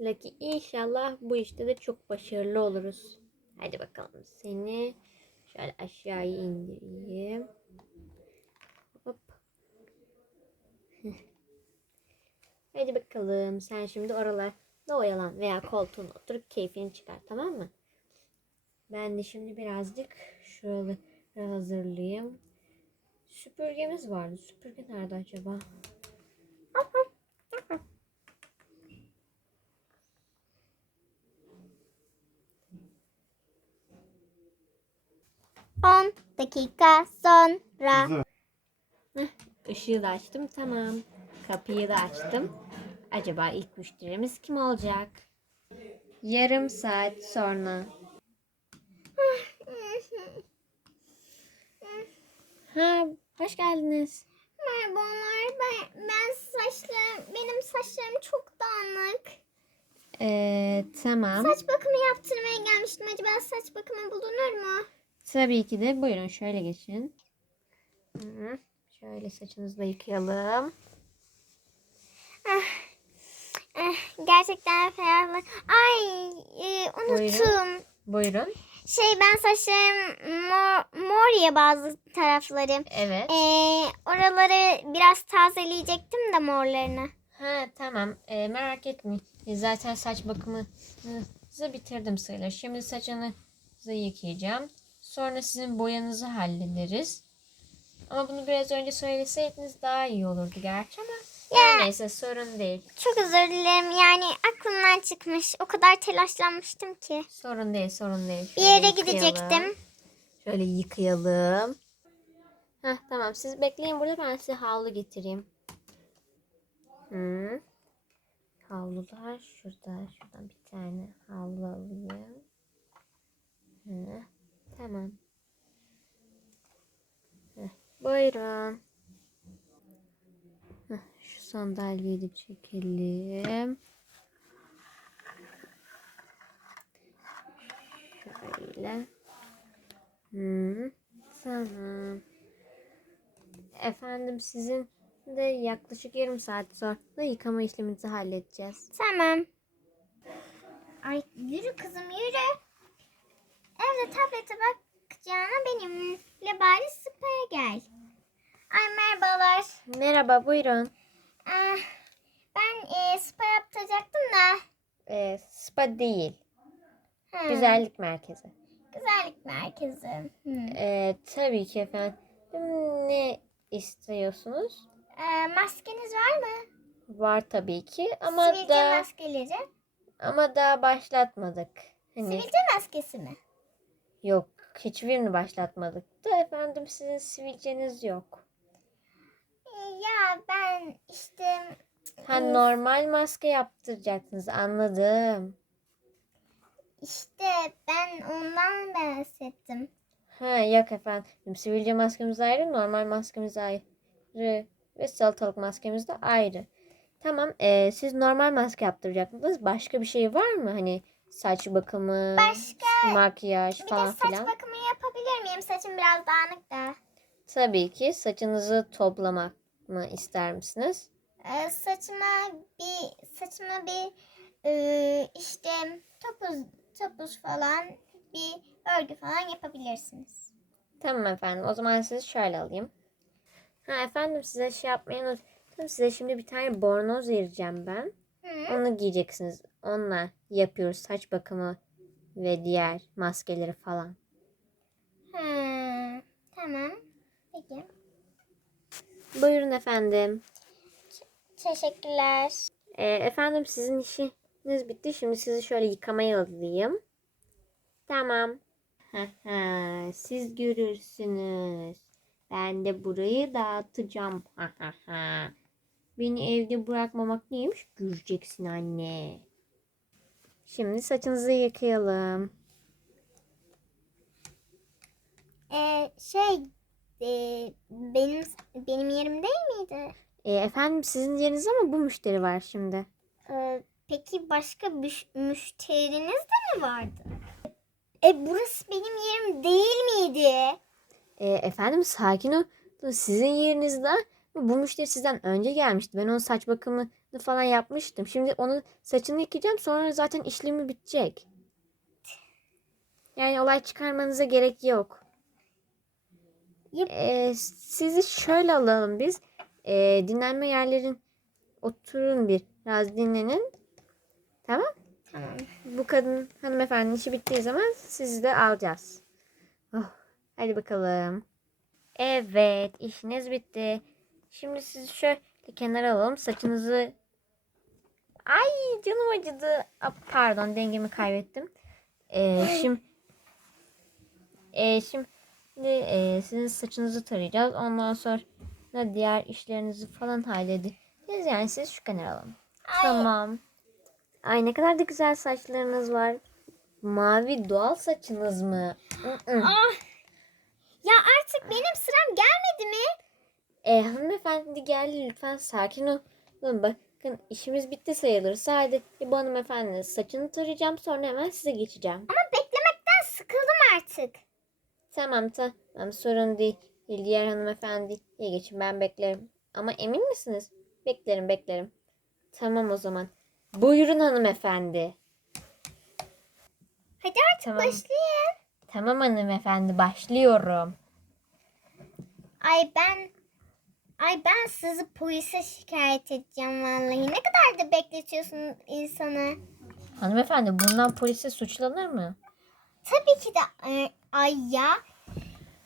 Lucky inşallah bu işte de çok başarılı oluruz. Hadi bakalım seni şöyle aşağıya indireyim. Hop. Hadi bakalım sen şimdi oralarda oyalan veya koltuğuna oturup keyfini çıkar tamam mı? Ben de şimdi birazcık şuraları hazırlayayım. Süpürgemiz vardı. Süpürge nerede acaba? On dakika sonra. Kızı. Işığı da açtım tamam. Kapıyı da açtım. Acaba ilk müşterimiz kim olacak? Yarım saat sonra. Ha, hoş geldiniz. Merhabalar. Ben, ben saçlarım, benim saçlarım çok dağınık. Ee, tamam. Saç bakımı yaptırmaya gelmiştim. Acaba saç bakımı bulunur mu? Tabii ki de buyurun şöyle geçin. Hı, Şöyle saçınızı da yıkayalım. Eh, gerçekten ferahlı. Ay e, unuttum. Buyurun. Şey ben saçlarım mor, mor ya bazı tarafları. Evet. E, oraları biraz tazeleyecektim de morlarını. Ha tamam Ee, merak etmeyin. E, Zaten saç bakımınızı bitirdim sayılır. Şimdi saçınızı yıkayacağım. Sonra sizin boyanızı hallederiz. Ama bunu biraz önce söyleseydiniz daha iyi olurdu gerçi ama Ya. neyse sorun değil. Çok özür dilerim. Yani aklımdan çıkmış. O kadar telaşlanmıştım ki. Sorun değil sorun değil. Bir Şöyle yere yıkayalım. gidecektim. Şöyle yıkayalım. Heh, tamam siz bekleyin burada ben size havlu getireyim. Hı. Havlular şurada. Şuradan bir tane havlu alayım. Hı. Tamam. Heh, buyurun. Heh, şu sandalyeyi de çekelim. Şöyle. Hı, tamam. Efendim sizin de yaklaşık yarım saat sonra yıkama işleminizi halledeceğiz. Tamam. Ay yürü kızım yürü. Tablete bakacağına benimle bari spaya gel. Ay merhabalar. Merhaba buyurun. Ah, ben e, spa yaptıracaktım da. Ee, spa değil. Hı, Güzellik merkezi. Güzellik merkezi. Hı. Ee, tabii ki efendim. Ne istiyorsunuz? Ee, maskeniz var mı? Var tabii ki ama Sivilce da maskeleri. ama daha başlatmadık. Hani Sivilce maskesi mi? Yok hiçbirini başlatmadık da efendim sizin sivilceniz yok. Ya ben işte Ha normal maske yaptıracaksınız anladım. işte ben ondan bahsettim. Ha yok efendim. Sivilce maskemiz ayrı, normal maskemiz ayrı ve salatalık maskemiz de ayrı. Tamam, eee, siz normal maske yaptıracaksınız. Başka bir şey var mı? Hani saç bakımı, Başka makyaj bir de falan saç filan. bakımı yapabilir miyim? Saçım biraz dağınık da. Tabii ki saçınızı toplamak mı ister misiniz? Ee, saçıma bir saçıma bir e, işte topuz topuz falan bir örgü falan yapabilirsiniz. Tamam efendim. O zaman sizi şöyle alayım. Ha efendim size şey yapmayı unuttum. Size şimdi bir tane bornoz vereceğim ben. Hı. Onu giyeceksiniz. Onunla yapıyoruz saç bakımı ve diğer maskeleri falan. Hı. Tamam. Peki. Buyurun efendim. Teşekkürler. Ee, efendim sizin işiniz bitti. Şimdi sizi şöyle yıkamaya alayım. Tamam. Siz görürsünüz. Ben de burayı dağıtacağım. Beni evde bırakmamak neymiş? Göreceksin anne. Şimdi saçınızı yıkayalım. Ee, şey e, benim benim yerim değil miydi? Ee, efendim sizin yeriniz ama bu müşteri var şimdi. Ee, peki başka müş- müşteriniz de mi vardı? E burası benim yerim değil miydi? Ee, efendim sakin ol. Sizin yerinizde bu müşteri sizden önce gelmişti. Ben onun saç bakımı falan yapmıştım. Şimdi onu saçını yıkayacağım sonra zaten işlemi bitecek. Yani olay çıkarmanıza gerek yok. Ee, sizi şöyle alalım biz. Ee, dinlenme yerlerin oturun bir. Biraz dinlenin. Tamam. Tamam. Bu kadın hanımefendinin işi bittiği zaman sizi de alacağız. Oh, hadi bakalım. Evet, işiniz bitti. Şimdi sizi şöyle kenara alalım. Saçınızı... Ay canım acıdı. Pardon dengemi kaybettim. Ee, şimdi... Ee, şimdi e, sizin saçınızı tarayacağız. Ondan sonra da diğer işlerinizi falan halledeceğiz. Yani siz şu kenara alın. Tamam. Ay ne kadar da güzel saçlarınız var. Mavi doğal saçınız mı? Ah. Ya artık benim sıram gelmedi? E, hanımefendi geldi lütfen sakin olun. Bakın işimiz bitti sayılır. Sadece bu hanımefendinin saçını tarayacağım sonra hemen size geçeceğim. Ama beklemekten sıkıldım artık. Tamam tamam sorun değil. Diğer hanımefendiye geçin ben beklerim. Ama emin misiniz? Beklerim beklerim. Tamam o zaman. Buyurun hanımefendi. Hadi artık Tamam. başlayın. Tamam hanımefendi başlıyorum. Ay ben Ay ben sizi polise şikayet edeceğim vallahi. Ne kadar da bekletiyorsun insanı. Hanımefendi bundan polise suçlanır mı? Tabii ki de e, ay ya.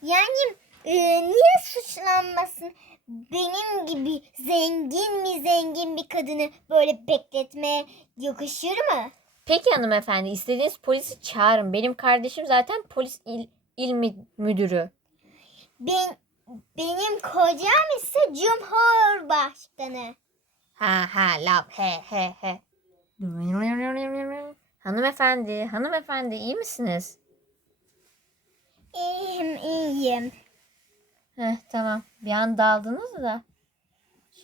Yani e, niye suçlanmasın? Benim gibi zengin mi zengin bir kadını böyle bekletmeye yakışır mı? Peki hanımefendi istediğiniz polisi çağırın. Benim kardeşim zaten polis il, il mü- müdürü. Ben benim kocam ise Cumhurbaşkanı. Ha ha lav he he he. Hanımefendi, hanımefendi iyi misiniz? İyiyim iyiyim. Heh, tamam. Bir an daldınız da.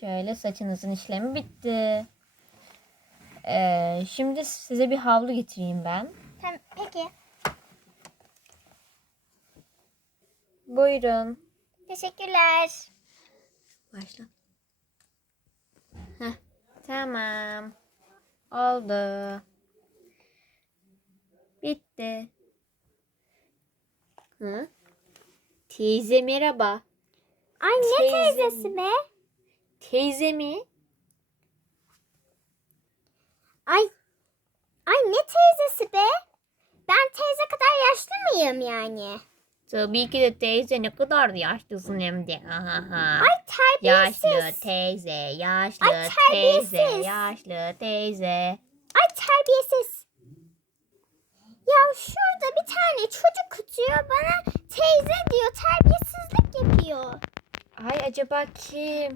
Şöyle saçınızın işlemi bitti. Ee, şimdi size bir havlu getireyim ben. Tamam, peki. Buyurun. Teşekkürler. Başla. Heh, tamam. Oldu. Bitti. Hı? Teyze merhaba. Ay ne Teyzem. teyzesi be? Teyze mi? Ay ay ne teyzesi be? Ben teyze kadar yaşlı mıyım yani? Tabii ki de teyze ne kadar yaşlısın hem de. Ay terbiyesiz. Yaşlı teyze, yaşlı Ay, teyze, yaşlı teyze. Ay terbiyesiz. Ya şurada bir tane çocuk tutuyor bana teyze diyor terbiyesizlik yapıyor. Ay acaba kim?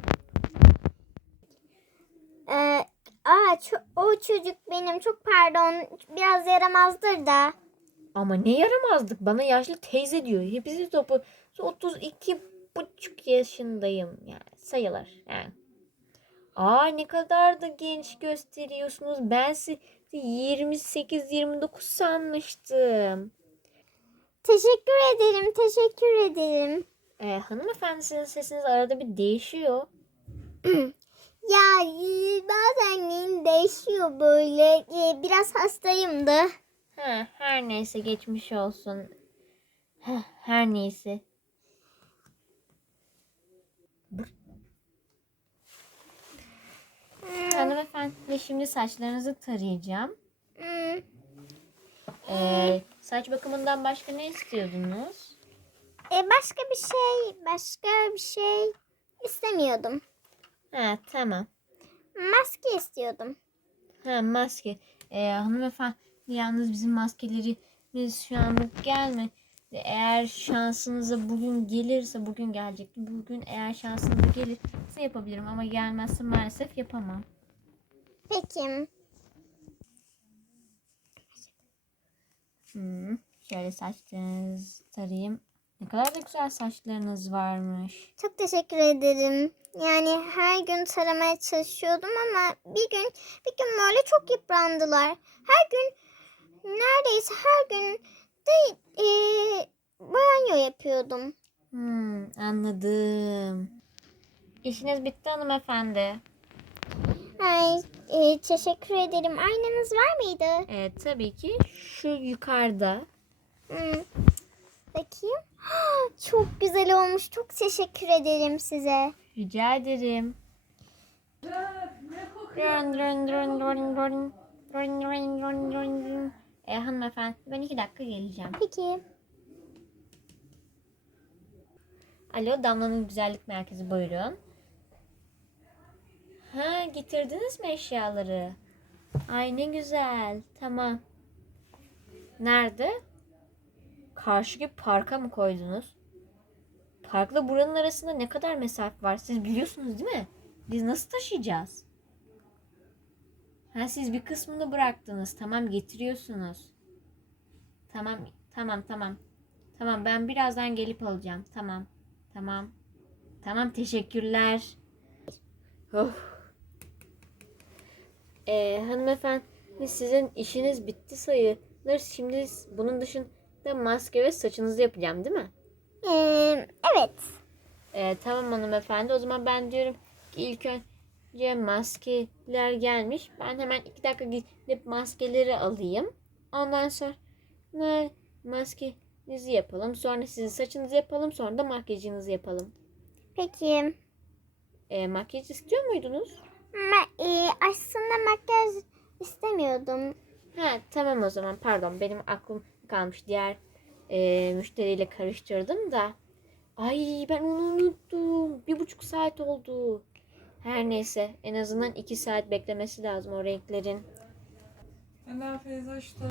Ee, aa, o çocuk benim çok pardon biraz yaramazdır da. Ama ne yaramazdık. Bana yaşlı teyze diyor. Hepsi topu 32 buçuk yaşındayım. Yani sayılır. Yani. Aa ne kadar da genç gösteriyorsunuz. Ben sizi 28-29 sanmıştım. Teşekkür ederim teşekkür ederim. Ee, hanımefendi sizin sesiniz arada bir değişiyor. Ya bazen değişiyor böyle. E, Biraz hastayım da. Ha, her neyse geçmiş olsun. Heh, her neyse. Hanımefendi şimdi saçlarınızı tarayacağım. Ee, saç bakımından başka ne istiyordunuz? E, başka bir şey, başka bir şey istemiyordum. Ha tamam. Maske istiyordum. Ha maske. Ee, hanımefendi yalnız bizim maskelerimiz şu anlık gelme. Eğer şansınıza bugün gelirse bugün gelecekti. Bugün eğer şansınıza gelirse yapabilirim ama gelmezse maalesef yapamam. Peki. Hmm, şöyle saçlarınızı tarayayım. Ne kadar da güzel saçlarınız varmış. Çok teşekkür ederim. Yani her gün taramaya çalışıyordum ama bir gün bir gün böyle çok yıprandılar. Her gün neredeyse her gün de e, banyo yapıyordum. Hmm, anladım. İşiniz bitti hanımefendi. Ay, e, teşekkür ederim. Aynanız var mıydı? Evet tabii ki şu yukarıda. Hmm. Bakayım. Çok güzel olmuş. Çok teşekkür ederim size. Rica ederim. Run, run, run, run, run. Run, run, run, run, run. E, hanımefendi ben iki dakika geleceğim. Peki. Alo Damla'nın güzellik merkezi buyurun. Ha getirdiniz mi eşyaları? Ay ne güzel. Tamam. Nerede? Karşıki parka mı koydunuz? Parkla buranın arasında ne kadar mesafe var? Siz biliyorsunuz değil mi? Biz nasıl taşıyacağız? Ha siz bir kısmını bıraktınız. Tamam getiriyorsunuz. Tamam tamam tamam. Tamam ben birazdan gelip alacağım. Tamam. Tamam. Tamam teşekkürler. Oh. Ee, hanımefendi sizin işiniz bitti sayılır. Şimdi bunun dışında maske ve saçınızı yapacağım değil mi? Ee, evet. Ee, tamam hanımefendi. O zaman ben diyorum ki ilk önce maskeler gelmiş. Ben hemen iki dakika gidip maskeleri alayım. Ondan sonra maskenizi yapalım. Sonra sizin saçınızı yapalım. Sonra da makyajınızı yapalım. Peki. Ee, makyaj istiyor muydunuz? Ma- e, aslında makyaj istemiyordum. Ha tamam o zaman pardon benim aklım kalmış diğer e, müşteriyle karıştırdım da. Ay ben onu unuttum. Bir buçuk saat oldu. Her neyse en azından iki saat beklemesi lazım o renklerin. Ela Feyza işte.